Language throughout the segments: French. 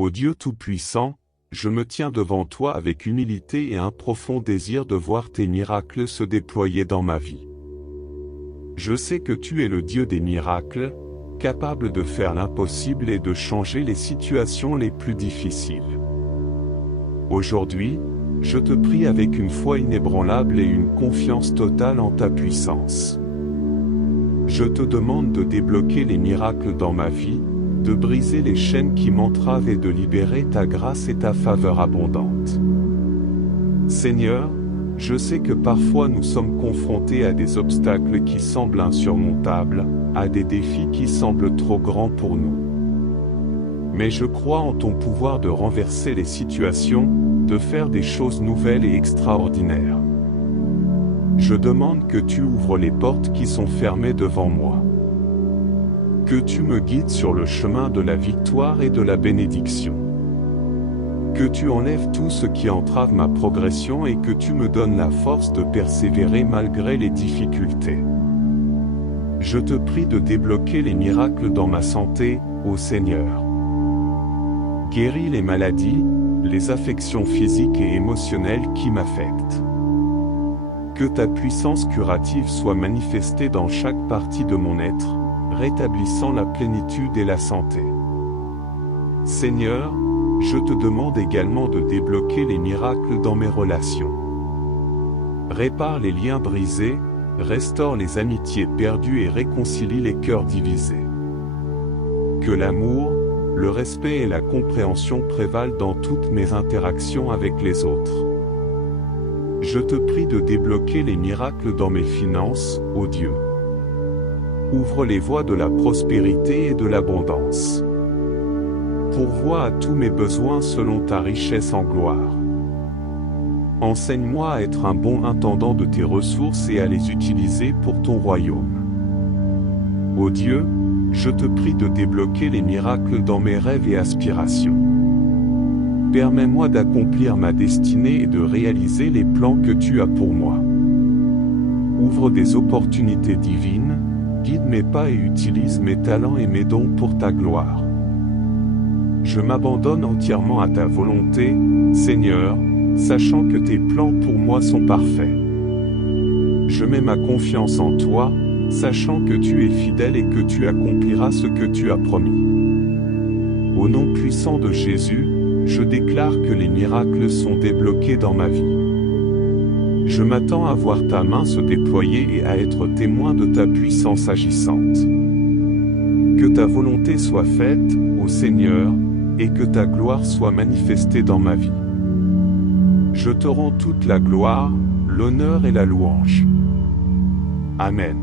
Ô Dieu Tout-Puissant, je me tiens devant toi avec humilité et un profond désir de voir tes miracles se déployer dans ma vie. Je sais que tu es le Dieu des miracles, capable de faire l'impossible et de changer les situations les plus difficiles. Aujourd'hui, je te prie avec une foi inébranlable et une confiance totale en ta puissance. Je te demande de débloquer les miracles dans ma vie, de briser les chaînes qui m'entravent et de libérer ta grâce et ta faveur abondante. Seigneur, je sais que parfois nous sommes confrontés à des obstacles qui semblent insurmontables, à des défis qui semblent trop grands pour nous. Mais je crois en ton pouvoir de renverser les situations, de faire des choses nouvelles et extraordinaires. Je demande que tu ouvres les portes qui sont fermées devant moi. Que tu me guides sur le chemin de la victoire et de la bénédiction. Que tu enlèves tout ce qui entrave ma progression et que tu me donnes la force de persévérer malgré les difficultés. Je te prie de débloquer les miracles dans ma santé, ô Seigneur. Guéris les maladies, les affections physiques et émotionnelles qui m'affectent. Que ta puissance curative soit manifestée dans chaque partie de mon être, rétablissant la plénitude et la santé. Seigneur, je te demande également de débloquer les miracles dans mes relations. Répare les liens brisés, restaure les amitiés perdues et réconcilie les cœurs divisés. Que l'amour, le respect et la compréhension prévalent dans toutes mes interactions avec les autres. Je te prie de débloquer les miracles dans mes finances, ô Dieu. Ouvre les voies de la prospérité et de l'abondance. Pourvois à tous mes besoins selon ta richesse en gloire. Enseigne-moi à être un bon intendant de tes ressources et à les utiliser pour ton royaume. Ô Dieu, je te prie de débloquer les miracles dans mes rêves et aspirations. Permets-moi d'accomplir ma destinée et de réaliser les plans que tu as pour moi. Ouvre des opportunités divines, guide mes pas et utilise mes talents et mes dons pour ta gloire. Je m'abandonne entièrement à ta volonté, Seigneur, sachant que tes plans pour moi sont parfaits. Je mets ma confiance en toi, sachant que tu es fidèle et que tu accompliras ce que tu as promis. Au nom puissant de Jésus, je déclare que les miracles sont débloqués dans ma vie. Je m'attends à voir ta main se déployer et à être témoin de ta puissance agissante. Que ta volonté soit faite, ô Seigneur, et que ta gloire soit manifestée dans ma vie. Je te rends toute la gloire, l'honneur et la louange. Amen.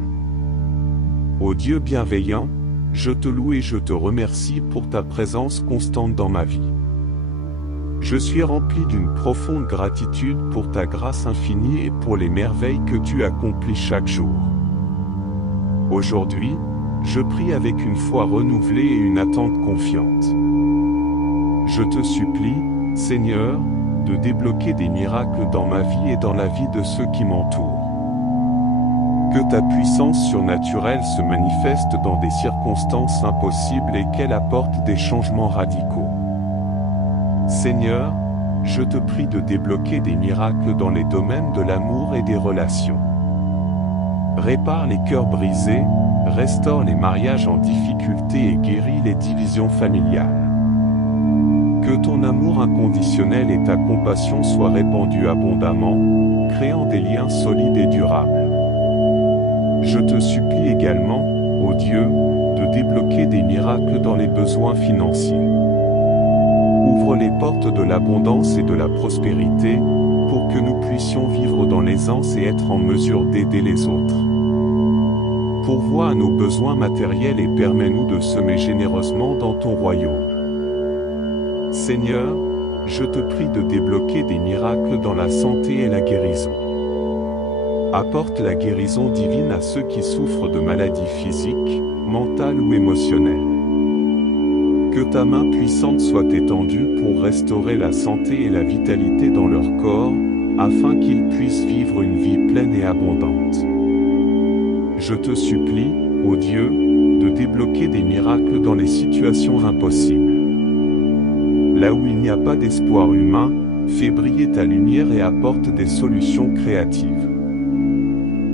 Ô Dieu bienveillant, je te loue et je te remercie pour ta présence constante dans ma vie. Je suis rempli d'une profonde gratitude pour ta grâce infinie et pour les merveilles que tu accomplis chaque jour. Aujourd'hui, je prie avec une foi renouvelée et une attente confiante. Je te supplie, Seigneur, de débloquer des miracles dans ma vie et dans la vie de ceux qui m'entourent. Que ta puissance surnaturelle se manifeste dans des circonstances impossibles et qu'elle apporte des changements radicaux. Seigneur, je te prie de débloquer des miracles dans les domaines de l'amour et des relations. Répare les cœurs brisés, restaure les mariages en difficulté et guéris les divisions familiales. Que ton amour inconditionnel et ta compassion soient répandus abondamment, créant des liens solides et durables. Je te supplie également, ô Dieu, de débloquer des miracles dans les besoins financiers. Ouvre les portes de l'abondance et de la prospérité, pour que nous puissions vivre dans l'aisance et être en mesure d'aider les autres. Pourvois à nos besoins matériels et permets-nous de semer généreusement dans ton royaume. Seigneur, je te prie de débloquer des miracles dans la santé et la guérison. Apporte la guérison divine à ceux qui souffrent de maladies physiques, mentales ou émotionnelles. Que ta main puissante soit étendue pour restaurer la santé et la vitalité dans leur corps, afin qu'ils puissent vivre une vie pleine et abondante. Je te supplie, ô Dieu, de débloquer des miracles dans les situations impossibles. Là où il n'y a pas d'espoir humain, fais briller ta lumière et apporte des solutions créatives.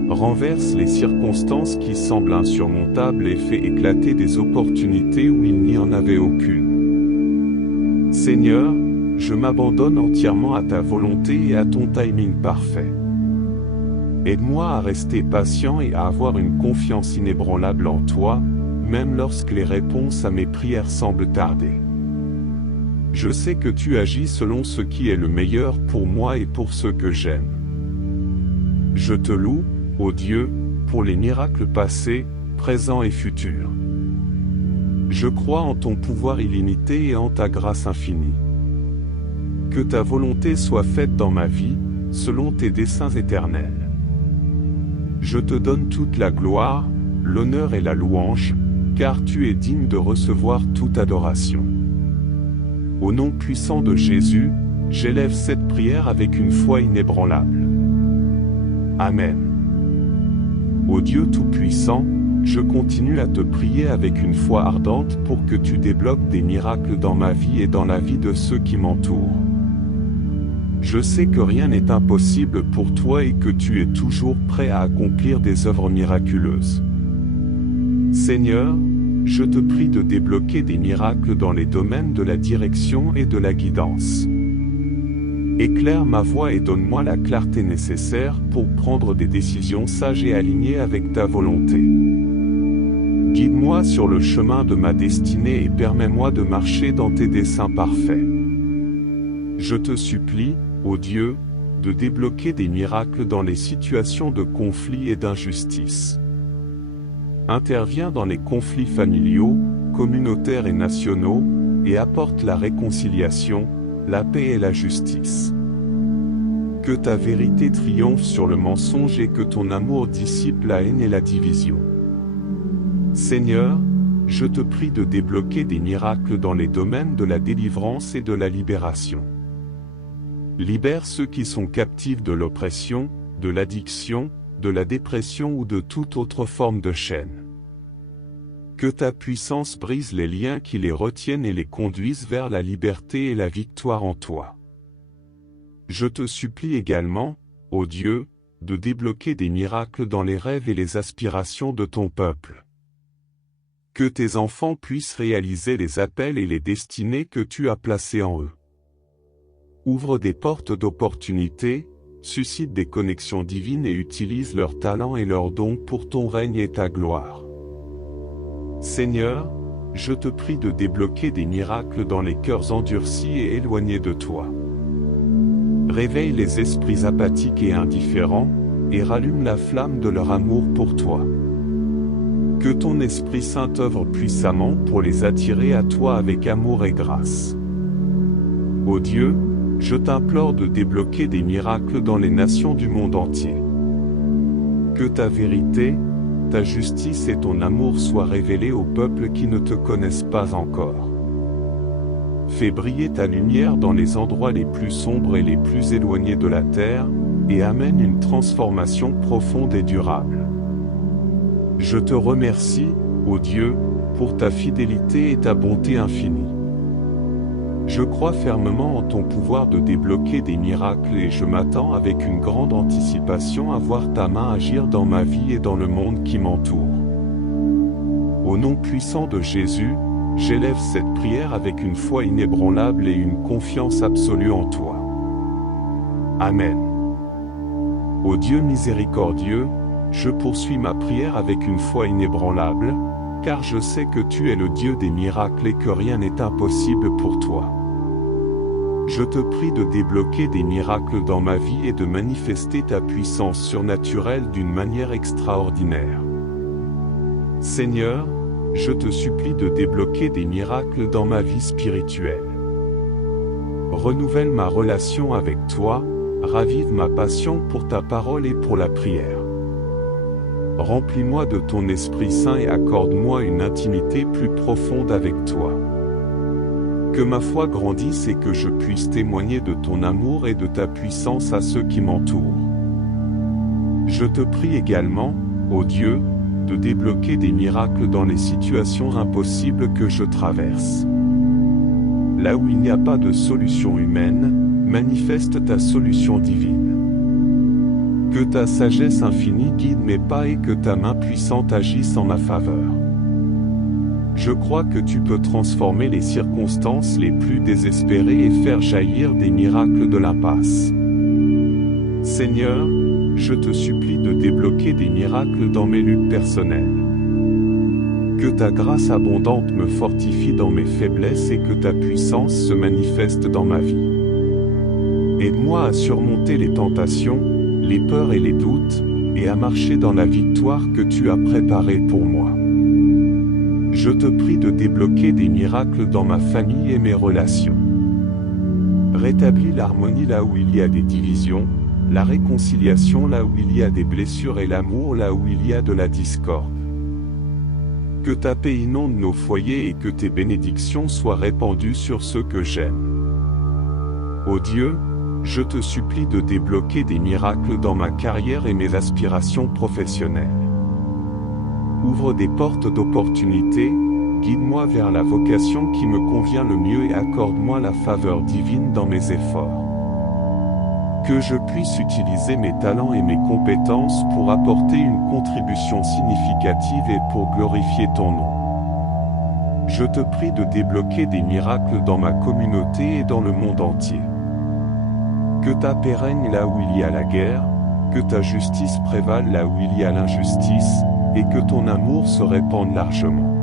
Renverse les circonstances qui semblent insurmontables et fais éclater des opportunités où il n'y en avait aucune. Seigneur, je m'abandonne entièrement à ta volonté et à ton timing parfait. Aide-moi à rester patient et à avoir une confiance inébranlable en toi, même lorsque les réponses à mes prières semblent tarder. Je sais que tu agis selon ce qui est le meilleur pour moi et pour ceux que j'aime. Je te loue, ô Dieu, pour les miracles passés, présents et futurs. Je crois en ton pouvoir illimité et en ta grâce infinie. Que ta volonté soit faite dans ma vie, selon tes desseins éternels. Je te donne toute la gloire, l'honneur et la louange, car tu es digne de recevoir toute adoration. Au nom puissant de Jésus, j'élève cette prière avec une foi inébranlable. Amen. Ô Dieu Tout-Puissant, je continue à te prier avec une foi ardente pour que tu débloques des miracles dans ma vie et dans la vie de ceux qui m'entourent. Je sais que rien n'est impossible pour toi et que tu es toujours prêt à accomplir des œuvres miraculeuses. Seigneur, je te prie de débloquer des miracles dans les domaines de la direction et de la guidance. Éclaire ma voie et donne-moi la clarté nécessaire pour prendre des décisions sages et alignées avec ta volonté. Guide-moi sur le chemin de ma destinée et permets-moi de marcher dans tes desseins parfaits. Je te supplie, ô Dieu, de débloquer des miracles dans les situations de conflit et d'injustice. Interviens dans les conflits familiaux, communautaires et nationaux, et apporte la réconciliation, la paix et la justice. Que ta vérité triomphe sur le mensonge et que ton amour dissipe la haine et la division. Seigneur, je te prie de débloquer des miracles dans les domaines de la délivrance et de la libération. Libère ceux qui sont captifs de l'oppression, de l'addiction, de la dépression ou de toute autre forme de chaîne. Que ta puissance brise les liens qui les retiennent et les conduise vers la liberté et la victoire en toi. Je te supplie également, ô Dieu, de débloquer des miracles dans les rêves et les aspirations de ton peuple. Que tes enfants puissent réaliser les appels et les destinées que tu as placés en eux. Ouvre des portes d'opportunités, suscite des connexions divines et utilise leurs talents et leurs dons pour ton règne et ta gloire. Seigneur, je te prie de débloquer des miracles dans les cœurs endurcis et éloignés de toi. Réveille les esprits apathiques et indifférents, et rallume la flamme de leur amour pour toi. Que ton Esprit Saint œuvre puissamment pour les attirer à toi avec amour et grâce. Ô Dieu, je t'implore de débloquer des miracles dans les nations du monde entier. Que ta vérité, ta justice et ton amour soient révélés aux peuples qui ne te connaissent pas encore. Fais briller ta lumière dans les endroits les plus sombres et les plus éloignés de la terre, et amène une transformation profonde et durable. Je te remercie, ô Dieu, pour ta fidélité et ta bonté infinie. Je crois fermement en ton pouvoir de débloquer des miracles et je m'attends avec une grande anticipation à voir ta main agir dans ma vie et dans le monde qui m'entoure. Au nom puissant de Jésus, j'élève cette prière avec une foi inébranlable et une confiance absolue en toi. Amen. Ô Dieu miséricordieux, je poursuis ma prière avec une foi inébranlable, car je sais que tu es le Dieu des miracles et que rien n'est impossible pour toi. Je te prie de débloquer des miracles dans ma vie et de manifester ta puissance surnaturelle d'une manière extraordinaire. Seigneur, je te supplie de débloquer des miracles dans ma vie spirituelle. Renouvelle ma relation avec toi, ravive ma passion pour ta parole et pour la prière. Remplis-moi de ton Esprit Saint et accorde-moi une intimité plus profonde avec toi. Que ma foi grandisse et que je puisse témoigner de ton amour et de ta puissance à ceux qui m'entourent. Je te prie également, ô Dieu, de débloquer des miracles dans les situations impossibles que je traverse. là où il n'y a pas de solution humaine, manifeste ta solution divine. Que ta sagesse infinie guide mes pas et que ta main puissante agisse en ma faveur. Je crois que tu peux transformer les circonstances les plus désespérées et faire jaillir des miracles de l'impasse. Seigneur, je te supplie de débloquer des miracles dans mes luttes personnelles. Que ta grâce abondante me fortifie dans mes faiblesses et que ta puissance se manifeste dans ma vie. Aide-moi à surmonter les tentations, les peurs et les doutes, et à marcher dans la victoire que tu as préparée pour moi. Je te prie de débloquer des miracles dans ma famille et mes relations. Rétablis l'harmonie là où il y a des divisions, la réconciliation là où il y a des blessures et l'amour là où il y a de la discorde. Que ta paix inonde nos foyers et que tes bénédictions soient répandues sur ceux que j'aime. Ô Dieu, je te supplie de débloquer des miracles dans ma carrière et mes aspirations professionnelles. Ouvre des portes d'opportunités, guide-moi vers la vocation qui me convient le mieux et accorde-moi la faveur divine dans mes efforts. Que je puisse utiliser mes talents et mes compétences pour apporter une contribution significative et pour glorifier ton nom. Je te prie de débloquer des miracles dans ma communauté et dans le monde entier. Que ta paix règne là où il y a la guerre, que ta justice prévale là où il y a l'injustice, et que ton amour se répande largement.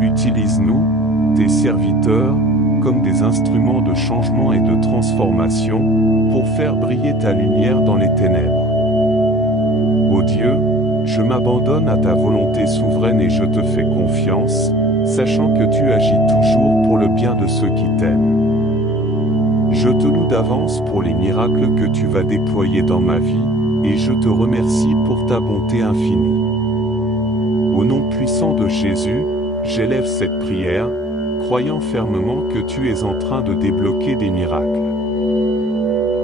Utilise-nous, tes serviteurs, comme des instruments de changement et de transformation, pour faire briller ta lumière dans les ténèbres. Ô Dieu, je m'abandonne à ta volonté souveraine et je te fais confiance, sachant que tu agis toujours pour le bien de ceux qui t'aiment. Je te loue d'avance pour les miracles que tu vas déployer dans ma vie, et je te remercie pour ta bonté infinie. Au nom puissant de Jésus, j'élève cette prière, croyant fermement que tu es en train de débloquer des miracles.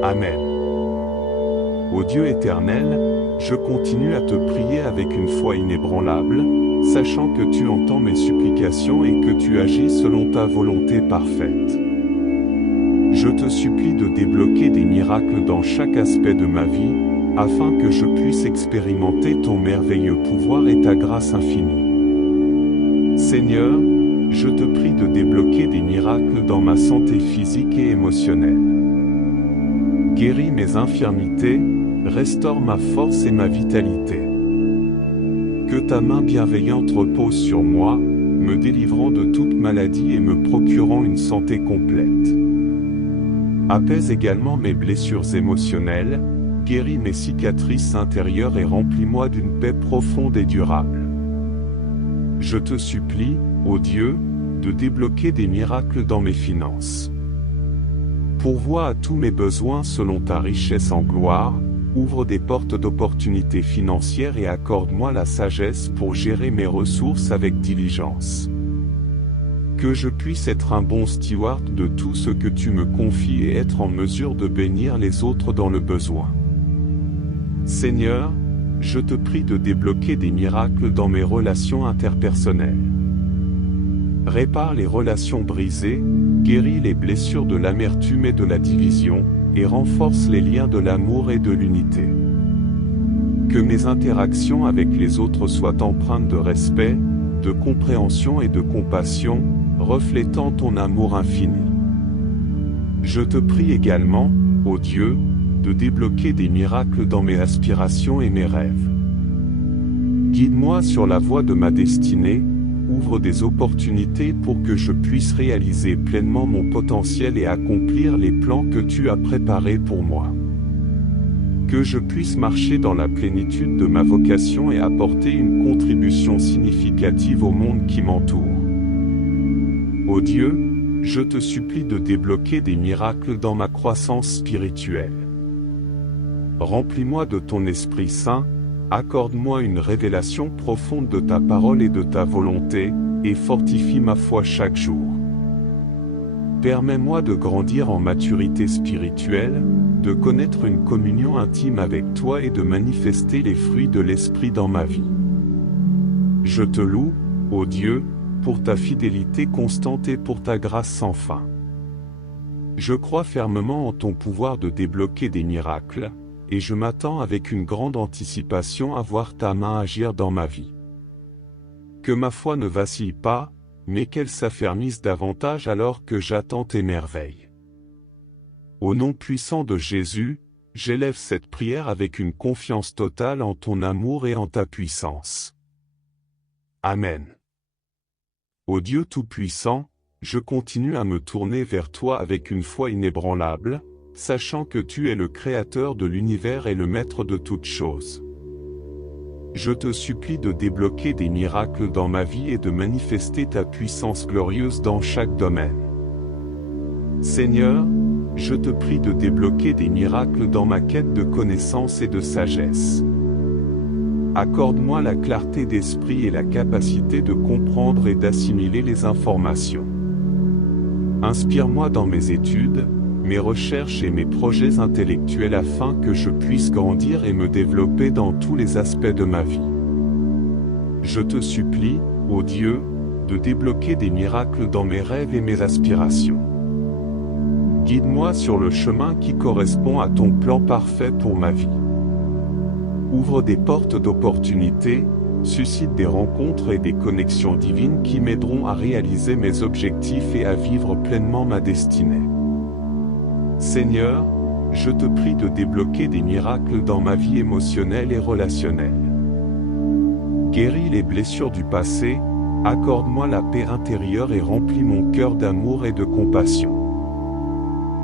Amen. Ô Dieu éternel, je continue à te prier avec une foi inébranlable, sachant que tu entends mes supplications et que tu agis selon ta volonté parfaite. Je te supplie de débloquer des miracles dans chaque aspect de ma vie, afin que je puisse expérimenter ton merveilleux pouvoir et ta grâce infinie. Seigneur, je te prie de débloquer des miracles dans ma santé physique et émotionnelle. Guéris mes infirmités, restaure ma force et ma vitalité. Que ta main bienveillante repose sur moi, me délivrant de toute maladie et me procurant une santé complète. Apaise également mes blessures émotionnelles, guéris mes cicatrices intérieures et remplis-moi d'une paix profonde et durable. Je te supplie, ô Dieu, de débloquer des miracles dans mes finances. Pourvois à tous mes besoins selon ta richesse en gloire, ouvre des portes d'opportunités financières et accorde-moi la sagesse pour gérer mes ressources avec diligence. Que je puisse être un bon steward de tout ce que tu me confies et être en mesure de bénir les autres dans le besoin. Seigneur, je te prie de débloquer des miracles dans mes relations interpersonnelles. Répare les relations brisées, guéris les blessures de l'amertume et de la division, et renforce les liens de l'amour et de l'unité. Que mes interactions avec les autres soient empreintes de respect, de compréhension et de compassion, reflétant ton amour infini. Je te prie également, ô Dieu, de débloquer des miracles dans mes aspirations et mes rêves. Guide-moi sur la voie de ma destinée, ouvre des opportunités pour que je puisse réaliser pleinement mon potentiel et accomplir les plans que tu as préparés pour moi. Que je puisse marcher dans la plénitude de ma vocation et apporter une contribution significative au monde qui m'entoure. Ô Dieu, je te supplie de débloquer des miracles dans ma croissance spirituelle. Remplis-moi de ton Esprit Saint, accorde-moi une révélation profonde de ta parole et de ta volonté, et fortifie ma foi chaque jour. Permets-moi de grandir en maturité spirituelle, de connaître une communion intime avec toi et de manifester les fruits de l'Esprit dans ma vie. Je te loue, ô Dieu, pour ta fidélité constante et pour ta grâce sans fin. Je crois fermement en ton pouvoir de débloquer des miracles, et je m'attends avec une grande anticipation à voir ta main agir dans ma vie. Que ma foi ne vacille pas, mais qu'elle s'affermisse davantage alors que j'attends tes merveilles. Au nom puissant de Jésus, j'élève cette prière avec une confiance totale en ton amour et en ta puissance. Amen. Ô Dieu Tout-Puissant, je continue à me tourner vers toi avec une foi inébranlable, sachant que tu es le Créateur de l'univers et le Maître de toutes choses. Je te supplie de débloquer des miracles dans ma vie et de manifester ta puissance glorieuse dans chaque domaine. Seigneur, je te prie de débloquer des miracles dans ma quête de connaissance et de sagesse. Accorde-moi la clarté d'esprit et la capacité de comprendre et d'assimiler les informations. Inspire-moi dans mes études, mes recherches et mes projets intellectuels afin que je puisse grandir et me développer dans tous les aspects de ma vie. Je te supplie, ô Dieu, de débloquer des miracles dans mes rêves et mes aspirations. Guide-moi sur le chemin qui correspond à ton plan parfait pour ma vie. Ouvre des portes d'opportunités, suscite des rencontres et des connexions divines qui m'aideront à réaliser mes objectifs et à vivre pleinement ma destinée. Seigneur, je te prie de débloquer des miracles dans ma vie émotionnelle et relationnelle. Guéris les blessures du passé, accorde-moi la paix intérieure et remplis mon cœur d'amour et de compassion.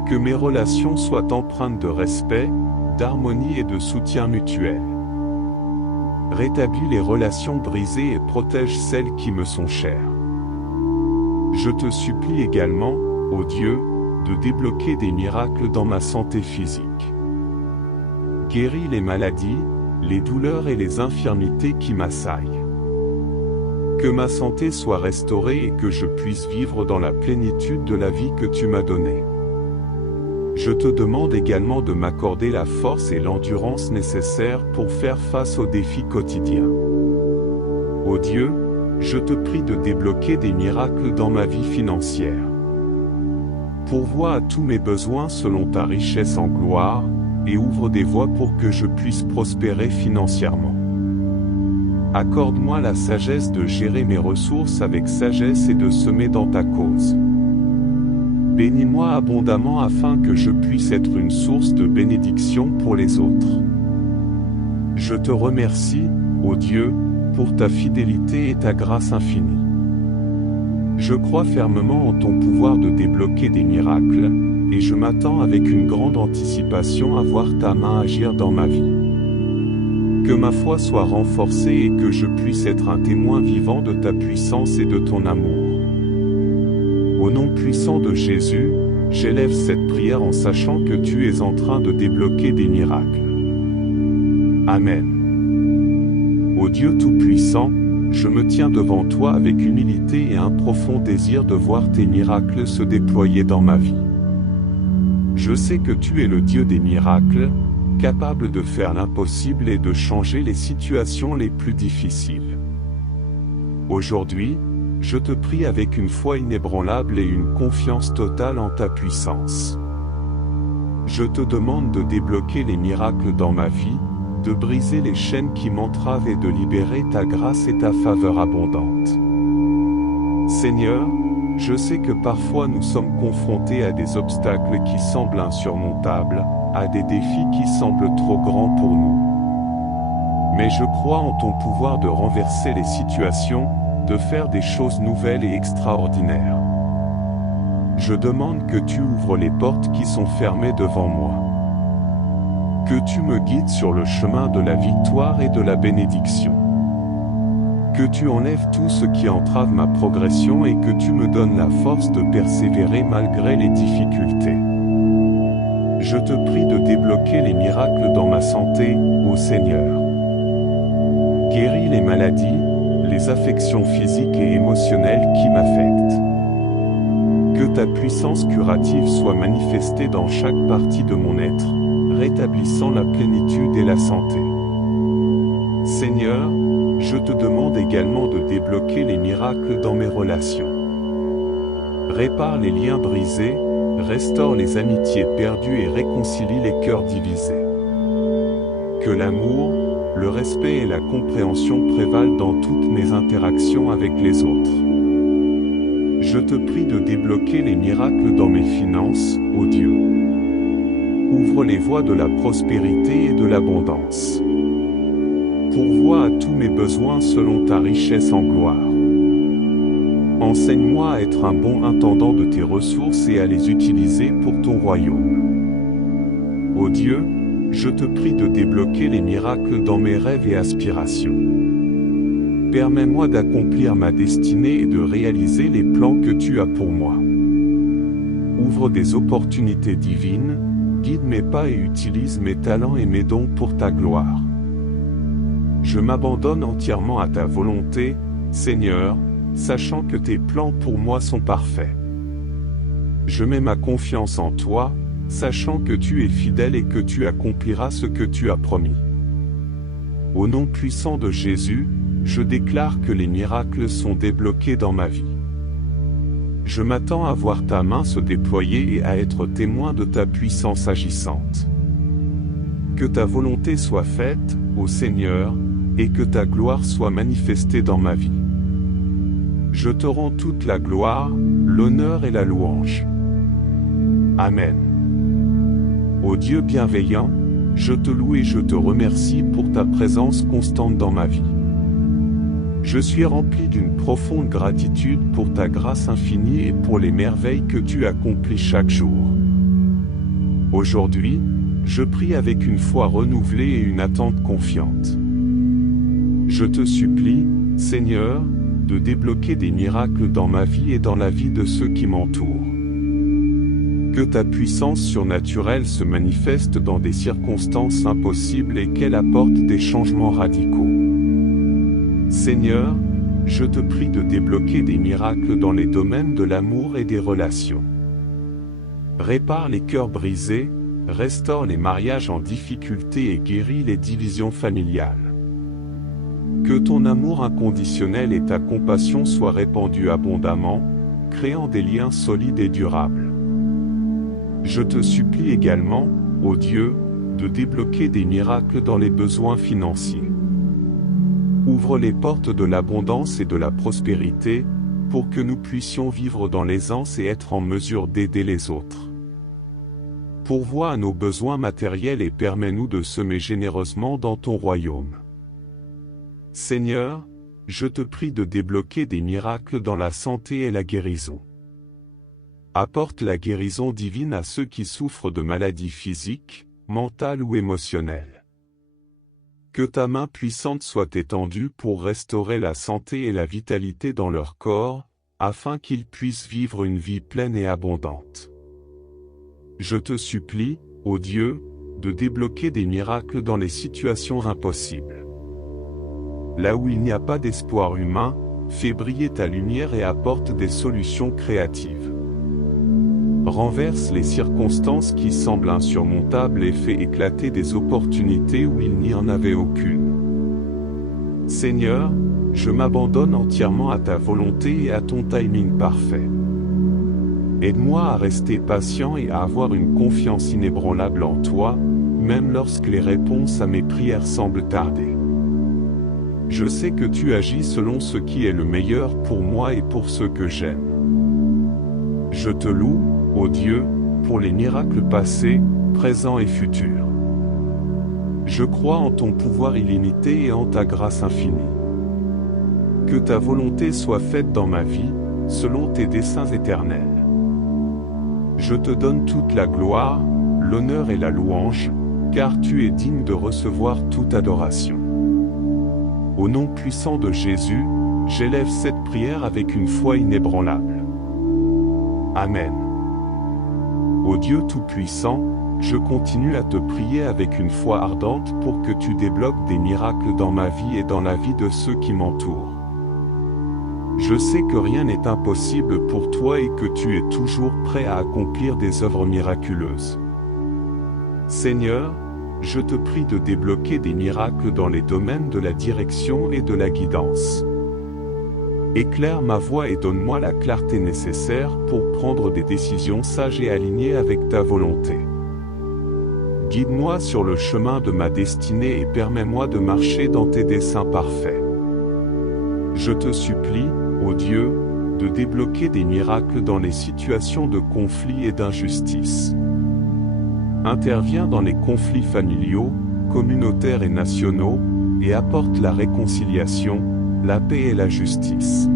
Que mes relations soient empreintes de respect, d'harmonie et de soutien mutuel. Rétablis les relations brisées et protège celles qui me sont chères. Je te supplie également, ô Dieu, de débloquer des miracles dans ma santé physique. Guéris les maladies, les douleurs et les infirmités qui m'assaillent. Que ma santé soit restaurée et que je puisse vivre dans la plénitude de la vie que tu m'as donnée. Je te demande également de m'accorder la force et l'endurance nécessaires pour faire face aux défis quotidiens. Ô Dieu, je te prie de débloquer des miracles dans ma vie financière. Pourvois à tous mes besoins selon ta richesse en gloire, et ouvre des voies pour que je puisse prospérer financièrement. Accorde-moi la sagesse de gérer mes ressources avec sagesse et de semer dans ta cause. Bénis-moi abondamment afin que je puisse être une source de bénédiction pour les autres. Je te remercie, ô Dieu, pour ta fidélité et ta grâce infinie. Je crois fermement en ton pouvoir de débloquer des miracles, et je m'attends avec une grande anticipation à voir ta main agir dans ma vie. Que ma foi soit renforcée et que je puisse être un témoin vivant de ta puissance et de ton amour. Au nom puissant de Jésus, j'élève cette prière en sachant que tu es en train de débloquer des miracles. Amen. Ô Dieu Tout-Puissant, je me tiens devant toi avec humilité et un profond désir de voir tes miracles se déployer dans ma vie. Je sais que tu es le Dieu des miracles, capable de faire l'impossible et de changer les situations les plus difficiles. Aujourd'hui, je te prie avec une foi inébranlable et une confiance totale en ta puissance. Je te demande de débloquer les miracles dans ma vie, de briser les chaînes qui m'entravent et de libérer ta grâce et ta faveur abondante. Seigneur, je sais que parfois nous sommes confrontés à des obstacles qui semblent insurmontables, à des défis qui semblent trop grands pour nous. Mais je crois en ton pouvoir de renverser les situations, de faire des choses nouvelles et extraordinaires. Je demande que tu ouvres les portes qui sont fermées devant moi. Que tu me guides sur le chemin de la victoire et de la bénédiction. Que tu enlèves tout ce qui entrave ma progression et que tu me donnes la force de persévérer malgré les difficultés. Je te prie de débloquer les miracles dans ma santé, ô Seigneur. Guéris les maladies, les affections physiques et émotionnelles qui m'affectent. Que ta puissance curative soit manifestée dans chaque partie de mon être, rétablissant la plénitude et la santé. Seigneur, je te demande également de débloquer les miracles dans mes relations. Répare les liens brisés, restaure les amitiés perdues et réconcilie les cœurs divisés. Que l'amour, le respect et la compréhension prévalent dans toutes mes interactions avec les autres. Je te prie de débloquer les miracles dans mes finances, ô Dieu. Ouvre les voies de la prospérité et de l'abondance. Pourvois à tous mes besoins selon ta richesse en gloire. Enseigne-moi à être un bon intendant de tes ressources et à les utiliser pour ton royaume. Ô Dieu, je te prie de débloquer les miracles dans mes rêves et aspirations. Permets-moi d'accomplir ma destinée et de réaliser les plans que tu as pour moi. Ouvre des opportunités divines, guide mes pas et utilise mes talents et mes dons pour ta gloire. Je m'abandonne entièrement à ta volonté, Seigneur, sachant que tes plans pour moi sont parfaits. Je mets ma confiance en toi, sachant que tu es fidèle et que tu accompliras ce que tu as promis. Au nom puissant de Jésus, je déclare que les miracles sont débloqués dans ma vie. Je m'attends à voir ta main se déployer et à être témoin de ta puissance agissante. Que ta volonté soit faite, ô Seigneur, et que ta gloire soit manifestée dans ma vie. Je te rends toute la gloire, l'honneur et la louange. Amen. Ô Dieu bienveillant, je te loue et je te remercie pour ta présence constante dans ma vie. Je suis rempli d'une profonde gratitude pour ta grâce infinie et pour les merveilles que tu accomplis chaque jour. Aujourd'hui, je prie avec une foi renouvelée et une attente confiante. Je te supplie, Seigneur, de débloquer des miracles dans ma vie et dans la vie de ceux qui m'entourent. Que ta puissance surnaturelle se manifeste dans des circonstances impossibles et qu'elle apporte des changements radicaux. Seigneur, je te prie de débloquer des miracles dans les domaines de l'amour et des relations. Répare les cœurs brisés, restaure les mariages en difficulté et guéris les divisions familiales. Que ton amour inconditionnel et ta compassion soient répandus abondamment, créant des liens solides et durables. Je te supplie également, ô Dieu, de débloquer des miracles dans les besoins financiers. Ouvre les portes de l'abondance et de la prospérité, pour que nous puissions vivre dans l'aisance et être en mesure d'aider les autres. Pourvois à nos besoins matériels et permets-nous de semer généreusement dans ton royaume. Seigneur, je te prie de débloquer des miracles dans la santé et la guérison. Apporte la guérison divine à ceux qui souffrent de maladies physiques, mentales ou émotionnelles. Que ta main puissante soit étendue pour restaurer la santé et la vitalité dans leur corps, afin qu'ils puissent vivre une vie pleine et abondante. Je te supplie, ô Dieu, de débloquer des miracles dans les situations impossibles. Là où il n'y a pas d'espoir humain, fais briller ta lumière et apporte des solutions créatives. Renverse les circonstances qui semblent insurmontables et fais éclater des opportunités où il n'y en avait aucune. Seigneur, je m'abandonne entièrement à ta volonté et à ton timing parfait. Aide-moi à rester patient et à avoir une confiance inébranlable en toi, même lorsque les réponses à mes prières semblent tarder. Je sais que tu agis selon ce qui est le meilleur pour moi et pour ceux que j'aime. Je te loue, ô Dieu, pour les miracles passés, présents et futurs. Je crois en ton pouvoir illimité et en ta grâce infinie. Que ta volonté soit faite dans ma vie, selon tes desseins éternels. Je te donne toute la gloire, l'honneur et la louange, car tu es digne de recevoir toute adoration. Au nom puissant de Jésus, j'élève cette prière avec une foi inébranlable. Amen. Ô Dieu Tout-Puissant, je continue à te prier avec une foi ardente pour que tu débloques des miracles dans ma vie et dans la vie de ceux qui m'entourent. Je sais que rien n'est impossible pour toi et que tu es toujours prêt à accomplir des œuvres miraculeuses. Seigneur, je te prie de débloquer des miracles dans les domaines de la direction et de la guidance. Éclaire ma voie et donne-moi la clarté nécessaire pour prendre des décisions sages et alignées avec ta volonté. Guide-moi sur le chemin de ma destinée et permets-moi de marcher dans tes desseins parfaits. Je te supplie, ô Dieu, de débloquer des miracles dans les situations de conflit et d'injustice. Interviens dans les conflits familiaux, communautaires et nationaux, et apporte la réconciliation, la paix et la justice.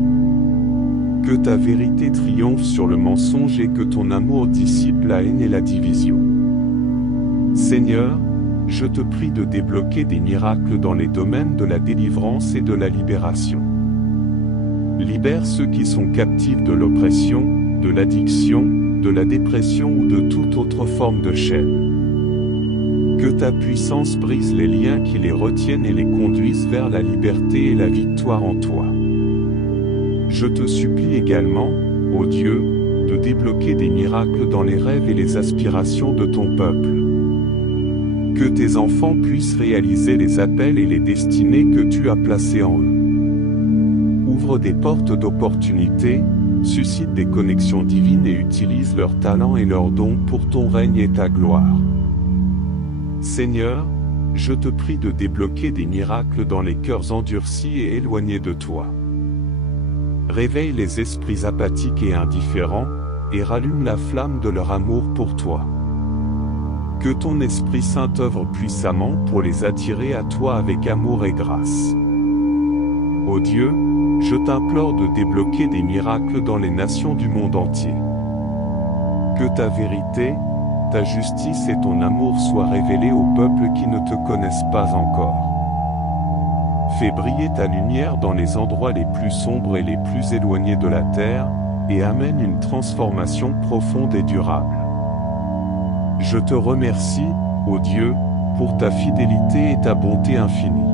Que ta vérité triomphe sur le mensonge et que ton amour dissipe la haine et la division. Seigneur, je te prie de débloquer des miracles dans les domaines de la délivrance et de la libération. Libère ceux qui sont captifs de l'oppression, de l'addiction, de la dépression ou de toute autre forme de chaîne. Que ta puissance brise les liens qui les retiennent et les conduise vers la liberté et la victoire en toi. Je te supplie également, ô Dieu, de débloquer des miracles dans les rêves et les aspirations de ton peuple. Que tes enfants puissent réaliser les appels et les destinées que tu as placées en eux. Ouvre des portes d'opportunités, suscite des connexions divines et utilise leurs talents et leurs dons pour ton règne et ta gloire. Seigneur, je te prie de débloquer des miracles dans les cœurs endurcis et éloignés de toi. Réveille les esprits apathiques et indifférents, et rallume la flamme de leur amour pour toi. Que ton Esprit Saint œuvre puissamment pour les attirer à toi avec amour et grâce. Ô Dieu, je t'implore de débloquer des miracles dans les nations du monde entier. Que ta vérité, ta justice et ton amour soient révélés aux peuples qui ne te connaissent pas encore. Fais briller ta lumière dans les endroits les plus sombres et les plus éloignés de la terre, et amène une transformation profonde et durable. Je te remercie, ô Dieu, pour ta fidélité et ta bonté infinie.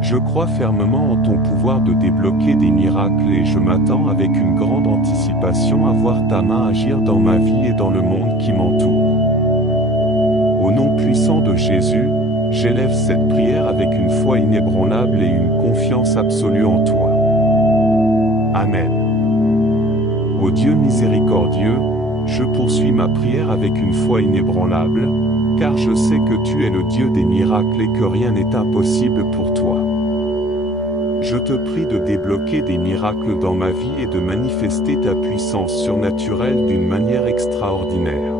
Je crois fermement en ton pouvoir de débloquer des miracles et je m'attends avec une grande anticipation à voir ta main agir dans ma vie et dans le monde qui m'entoure. Au nom puissant de Jésus, j'élève cette prière avec une foi inébranlable et une confiance absolue en toi. Amen. Ô Dieu miséricordieux, je poursuis ma prière avec une foi inébranlable, car je sais que tu es le Dieu des miracles et que rien n'est impossible pour toi. Je te prie de débloquer des miracles dans ma vie et de manifester ta puissance surnaturelle d'une manière extraordinaire.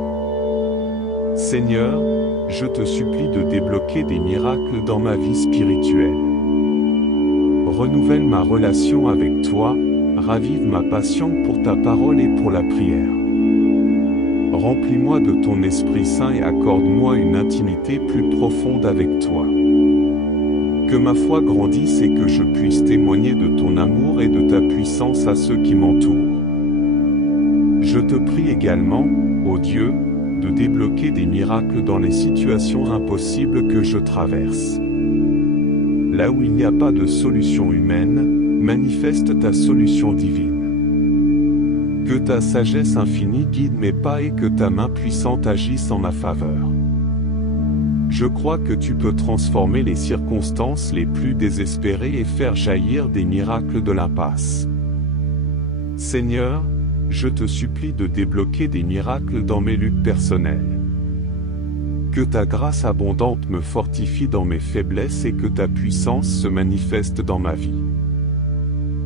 Seigneur, je te supplie de débloquer des miracles dans ma vie spirituelle. Renouvelle ma relation avec toi, ravive ma passion pour ta parole et pour la prière. Remplis-moi de ton Esprit Saint et accorde-moi une intimité plus profonde avec toi. Que ma foi grandisse et que je puisse témoigner de ton amour et de ta puissance à ceux qui m'entourent. Je te prie également, ô Dieu, de débloquer des miracles dans les situations impossibles que je traverse. Là où il n'y a pas de solution humaine, manifeste ta solution divine. Que ta sagesse infinie guide mes pas et que ta main puissante agisse en ma faveur. Je crois que tu peux transformer les circonstances les plus désespérées et faire jaillir des miracles de l'impasse. Seigneur, je te supplie de débloquer des miracles dans mes luttes personnelles. Que ta grâce abondante me fortifie dans mes faiblesses et que ta puissance se manifeste dans ma vie.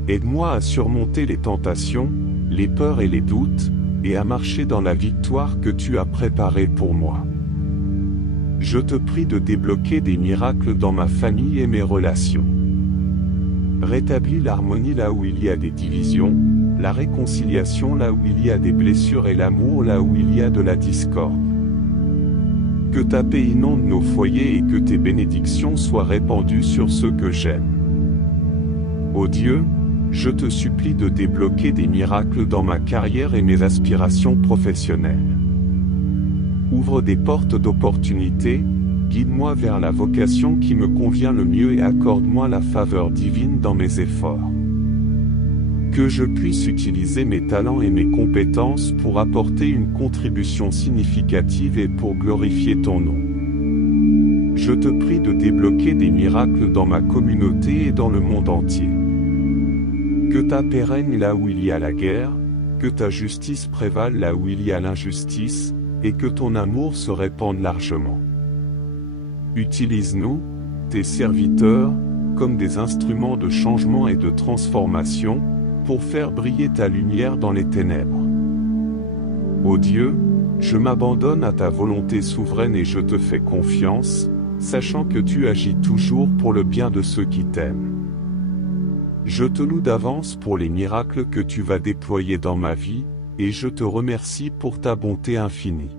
Aide-moi à surmonter les tentations, les peurs et les doutes, et à marcher dans la victoire que tu as préparée pour moi. Je te prie de débloquer des miracles dans ma famille et mes relations. Rétablis l'harmonie là où il y a des divisions, la réconciliation là où il y a des blessures et l'amour là où il y a de la discorde. Que ta paix inonde nos foyers et que tes bénédictions soient répandues sur ceux que j'aime. Ô Dieu, je te supplie de débloquer des miracles dans ma carrière et mes aspirations professionnelles. Ouvre des portes d'opportunités, guide-moi vers la vocation qui me convient le mieux et accorde-moi la faveur divine dans mes efforts. Que je puisse utiliser mes talents et mes compétences pour apporter une contribution significative et pour glorifier ton nom. je te prie de débloquer des miracles dans ma communauté et dans le monde entier. Que ta paix règne là où il y a la guerre, que ta justice prévale là où il y a l'injustice, et que ton amour se répande largement. Utilise-nous, tes serviteurs, comme des instruments de changement et de transformation, pour faire briller ta lumière dans les ténèbres. Ô Dieu, je m'abandonne à ta volonté souveraine et je te fais confiance, sachant que tu agis toujours pour le bien de ceux qui t'aiment. Je te loue d'avance pour les miracles que tu vas déployer dans ma vie, et je te remercie pour ta bonté infinie.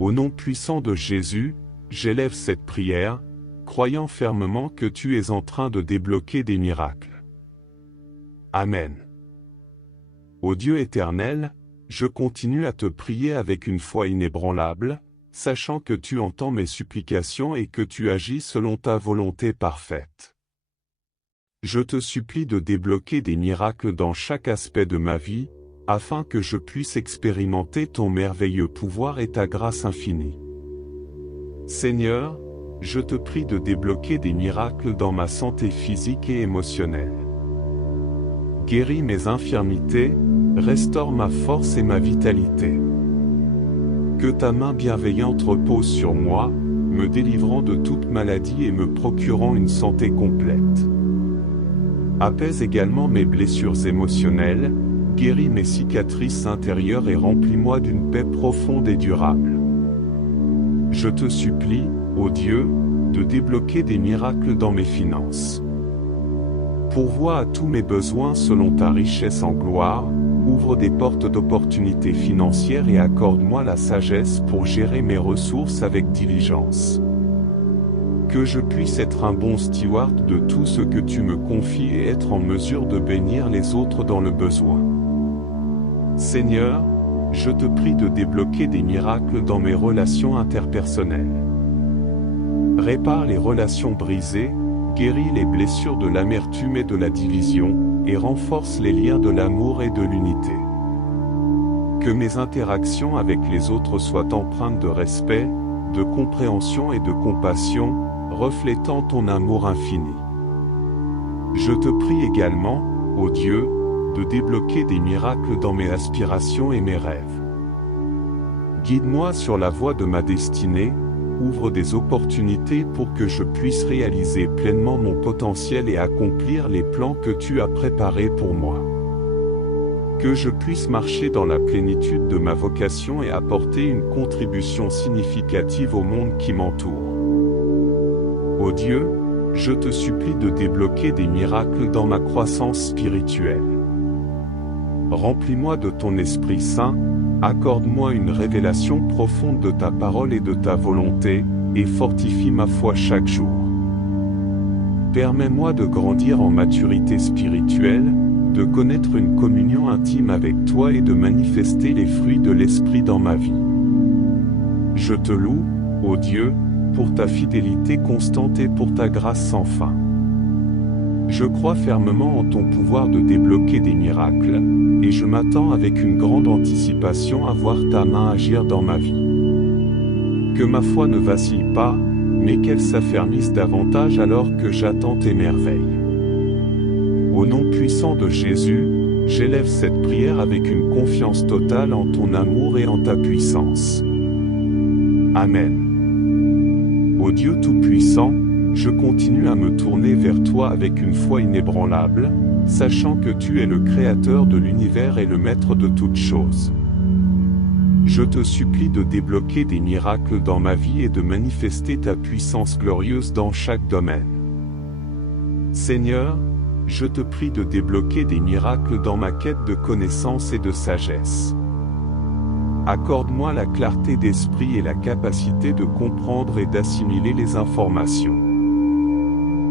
Au nom puissant de Jésus, j'élève cette prière, croyant fermement que tu es en train de débloquer des miracles. Amen. Ô Dieu éternel, je continue à te prier avec une foi inébranlable, sachant que tu entends mes supplications et que tu agis selon ta volonté parfaite. Je te supplie de débloquer des miracles dans chaque aspect de ma vie, afin que je puisse expérimenter ton merveilleux pouvoir et ta grâce infinie. Seigneur, je te prie de débloquer des miracles dans ma santé physique et émotionnelle. Guéris mes infirmités, restaure ma force et ma vitalité. Que ta main bienveillante repose sur moi, me délivrant de toute maladie et me procurant une santé complète. Apaise également mes blessures émotionnelles, guéris mes cicatrices intérieures et remplis-moi d'une paix profonde et durable. Je te supplie, ô Dieu, de débloquer des miracles dans mes finances. Pourvois à tous mes besoins selon ta richesse en gloire, ouvre des portes d'opportunités financières et accorde-moi la sagesse pour gérer mes ressources avec diligence. Que je puisse être un bon steward de tout ce que tu me confies et être en mesure de bénir les autres dans le besoin. Seigneur, je te prie de débloquer des miracles dans mes relations interpersonnelles. Répare les relations brisées, guéris les blessures de l'amertume et de la division, et renforce les liens de l'amour et de l'unité. Que mes interactions avec les autres soient empreintes de respect, de compréhension et de compassion, reflétant ton amour infini. Je te prie également, ô Dieu, de débloquer des miracles dans mes aspirations et mes rêves. Guide-moi sur la voie de ma destinée, ouvre des opportunités pour que je puisse réaliser pleinement mon potentiel et accomplir les plans que tu as préparés pour moi. Que je puisse marcher dans la plénitude de ma vocation et apporter une contribution significative au monde qui m'entoure. Ô Dieu, je te supplie de débloquer des miracles dans ma croissance spirituelle. Remplis-moi de ton Esprit Saint, accorde-moi une révélation profonde de ta parole et de ta volonté, et fortifie ma foi chaque jour. Permets-moi de grandir en maturité spirituelle, de connaître une communion intime avec toi et de manifester les fruits de l'Esprit dans ma vie. Je te loue, ô Dieu, pour ta fidélité constante et pour ta grâce sans fin. Je crois fermement en ton pouvoir de débloquer des miracles, et je m'attends avec une grande anticipation à voir ta main agir dans ma vie. Que ma foi ne vacille pas, mais qu'elle s'affermisse davantage alors que j'attends tes merveilles. Au nom puissant de Jésus, j'élève cette prière avec une confiance totale en ton amour et en ta puissance. Amen. Ô Dieu Tout-Puissant, je continue à me tourner vers toi avec une foi inébranlable, sachant que tu es le Créateur de l'univers et le Maître de toutes choses. Je te supplie de débloquer des miracles dans ma vie et de manifester ta puissance glorieuse dans chaque domaine. Seigneur, je te prie de débloquer des miracles dans ma quête de connaissance et de sagesse. Accorde-moi la clarté d'esprit et la capacité de comprendre et d'assimiler les informations.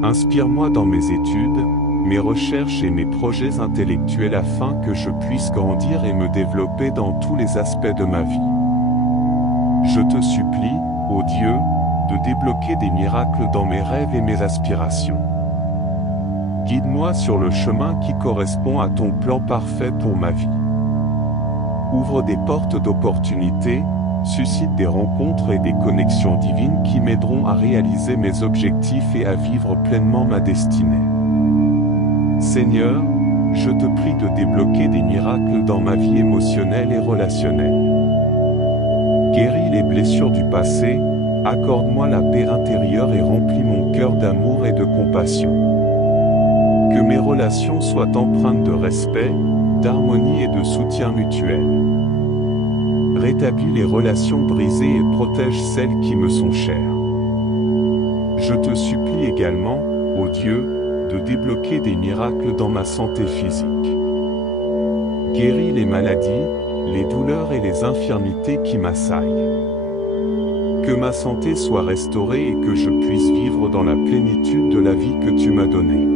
Inspire-moi dans mes études, mes recherches et mes projets intellectuels afin que je puisse grandir et me développer dans tous les aspects de ma vie. Je te supplie, ô Dieu, de débloquer des miracles dans mes rêves et mes aspirations. Guide-moi sur le chemin qui correspond à ton plan parfait pour ma vie. Ouvre des portes d'opportunités, suscite des rencontres et des connexions divines qui m'aideront à réaliser mes objectifs et à vivre pleinement ma destinée. Seigneur, je te prie de débloquer des miracles dans ma vie émotionnelle et relationnelle. Guéris les blessures du passé, accorde-moi la paix intérieure et remplis mon cœur d'amour et de compassion. Que mes relations soient empreintes de respect, d'harmonie et de soutien mutuel. Rétablis les relations brisées et protège celles qui me sont chères. Je te supplie également, ô Dieu, de débloquer des miracles dans ma santé physique. Guéris les maladies, les douleurs et les infirmités qui m'assaillent. Que ma santé soit restaurée et que je puisse vivre dans la plénitude de la vie que tu m'as donnée.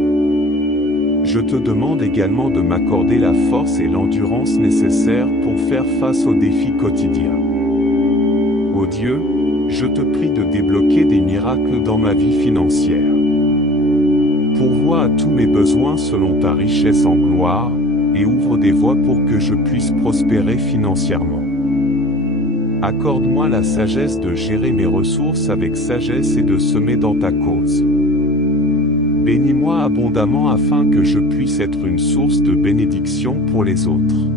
Je te demande également de m'accorder la force et l'endurance nécessaires pour faire face aux défis quotidiens. Ô Dieu, je te prie de débloquer des miracles dans ma vie financière. Pourvois à tous mes besoins selon ta richesse en gloire, et ouvre des voies pour que je puisse prospérer financièrement. Accorde-moi la sagesse de gérer mes ressources avec sagesse et de semer dans ta cause. Bénis-moi abondamment afin que je puisse être une source de bénédiction pour les autres.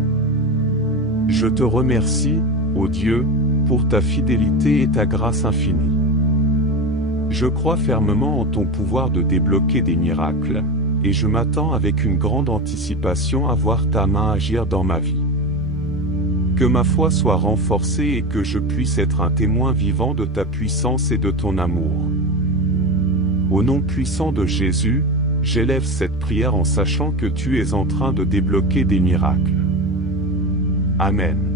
Je te remercie, ô Dieu, pour ta fidélité et ta grâce infinie. Je crois fermement en ton pouvoir de débloquer des miracles, et je m'attends avec une grande anticipation à voir ta main agir dans ma vie. Que ma foi soit renforcée et que je puisse être un témoin vivant de ta puissance et de ton amour. Au nom puissant de Jésus, j'élève cette prière en sachant que tu es en train de débloquer des miracles. Amen.